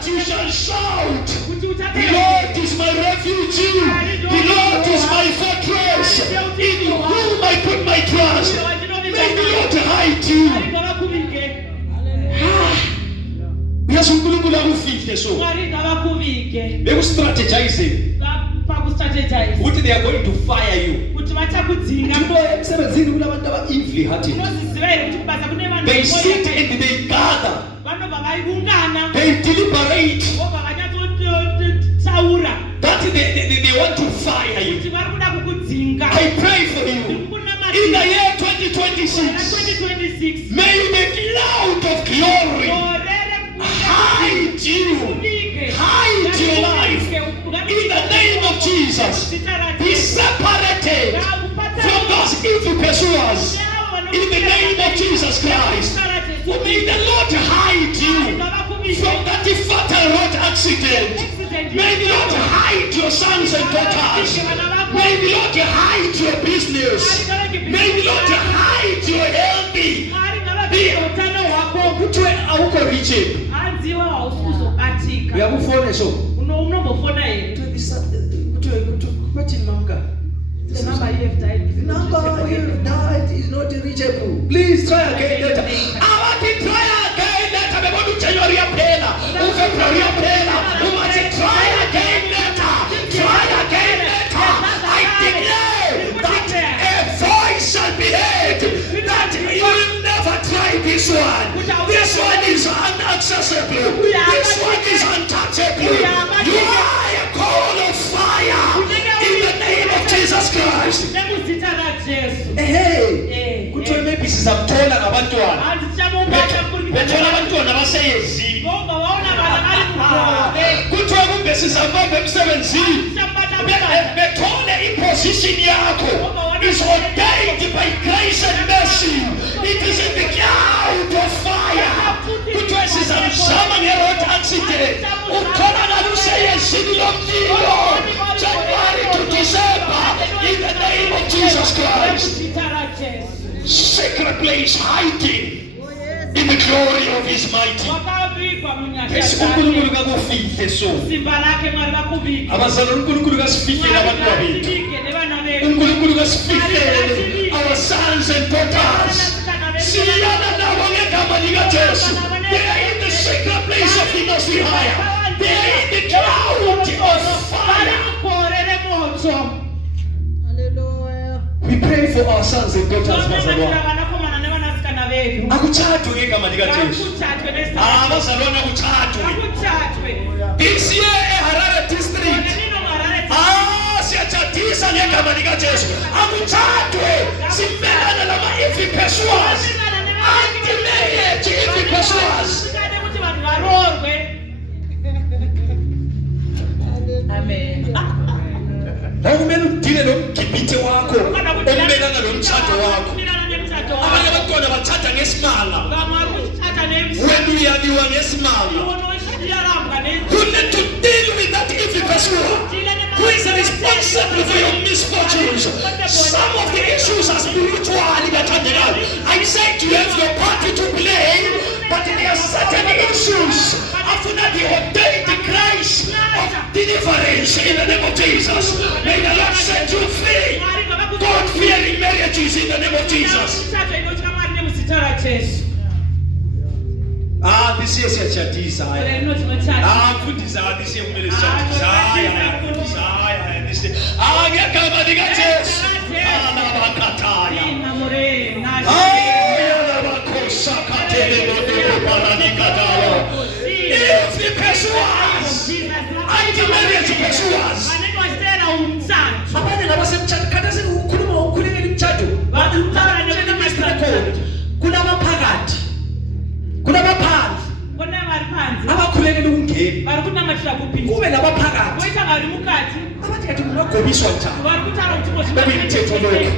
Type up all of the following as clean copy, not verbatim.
But you shall shout, the Lord is my refuge, the Lord is my fortress, in whom I put my trust. May the Lord hide you. Yes, we could have so. They will strategize. What they are going to fire you. They sit and they gather. They deliberate that they want to fire you. I pray for you. In the year 2026, may the cloud of glory hide you, hide your life. In the name of Jesus, be separated from those evil pursuers. In the name of Jesus Christ, may the Lord hide you from that fatal road accident. May the Lord hide your sons and daughters. May the Lord hide your business. May the Lord hide your healthy. We have a phone so. The number you have died is not reachable. Please try again later. I want to try again later. I want to January pena. February pena. You must try again later. Try again later. I declare that a voice shall be heard that you will never try this one. This one is inaccessible. This one is untouchable. You are a coal of fire. In the name of Jesus Christ. Hey, kutweme pieces of tola ngabantwana. Bethola abantwana baseyezini. Kuthiwa kumbe sizamanga emsebenzini. Bethole imposition yakho is ordained by grace and mercy. It is in the cloud of fire. Kuthiwa sizamshama ngeroad accident. Ukhona naluseyezini lomlilo. January to December, in the name of Jesus Christ. Sacred place hiding in the glory of His mighty. Our sons and daughters. They are in the sacred place of the Most High. They are in the cloud of fire. Hallelujah. We pray for our sons and daughters, this year, Harare district. Siachatiza ngegama lika Jesu. Akuchatwe simelana lama ifi pursuers. Anti-marriage ifi pursuers. Amen. Kumele udile nomgibithe wakho, ombelana nomthatho wakho. Abanye abantwana bathatha ngesimanga. Wena uyaliwa ngesimanga. You need to deal with that evil person who is responsible for your misfortunes. Some of the issues are spiritual. I said you have your party to play, but there are certain issues after that the ordained grace of deliverance in the name of Jesus. May the Lord set you free. God-fearing marriages in the name of Jesus. This is a desire. Good desire. This is a desire. This is kuna maphansi abakhulekela ukungena bari kunamatshila kuphindza kube nabaphakathi wetha ngari mukhathi abathi kathi ungagobiswa njani bari kuthara ukuthi ngoba lokho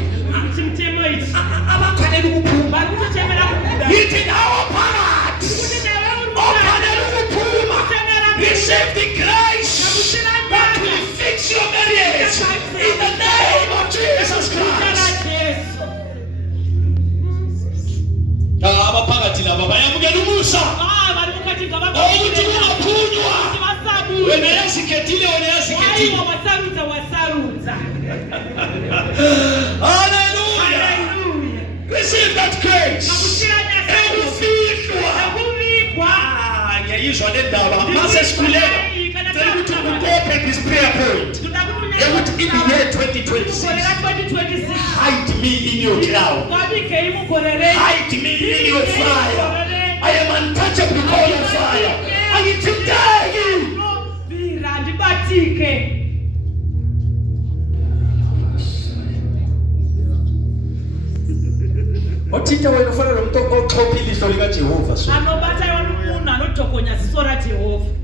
simthemo yithi abakhanela ukuphuma bari kuthemela yithi nawo phakathi okhanela ukuphuma receive the grace that will fix your marriage in the name of Jesus Christ. Abaphakathi laba bayamukela umusa ukuthi ungaphunywa wena yasiketile wena yasiketile waiwa wasarudza hallelujah receive that grace yayizwa lendaba mase sikulela ukuthi ukope this prayer point ukuthi in the year 2026 hide me in your cloud, hide me in your fire. I am untouchable because of fire. And today Otita wena ufana nomuntu oxhophile ihlolo likaJehova so. Anobata yona umuntu anotokonya ziso la Jehova.